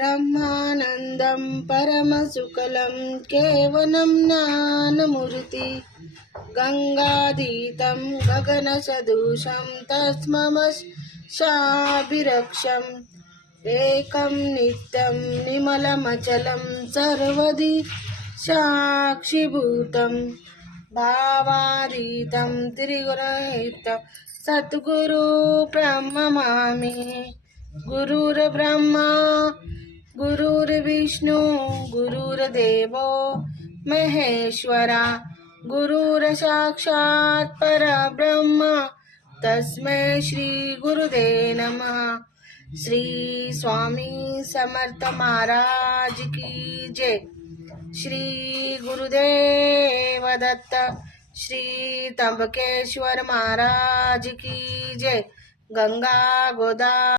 ब्रह्मानन्दं परमसुकलं केवलं ज्ञानमूर्ति गंगाधीतं गगनसदृशं तस्ममशाभिरक्षम् एकं नित्यं निमलमचलं सर्वदि साक्षिभूतं भावातीतं त्रिगुणरहितं सद्गुरु प्रणमामि। गुरुर्ब्रह्मा गुरुर्विष्णु गुरुर्देवो महेश्वरा गुरुर्साक्षात् परब्रह्म तस्मै श्री गुरुदेव नमः। श्री स्वामी समर्थ महाराज की जय। श्री गुरुदेव दत्त श्री त्र्यंबकेश्वर महाराज की जय। गंगा गोदा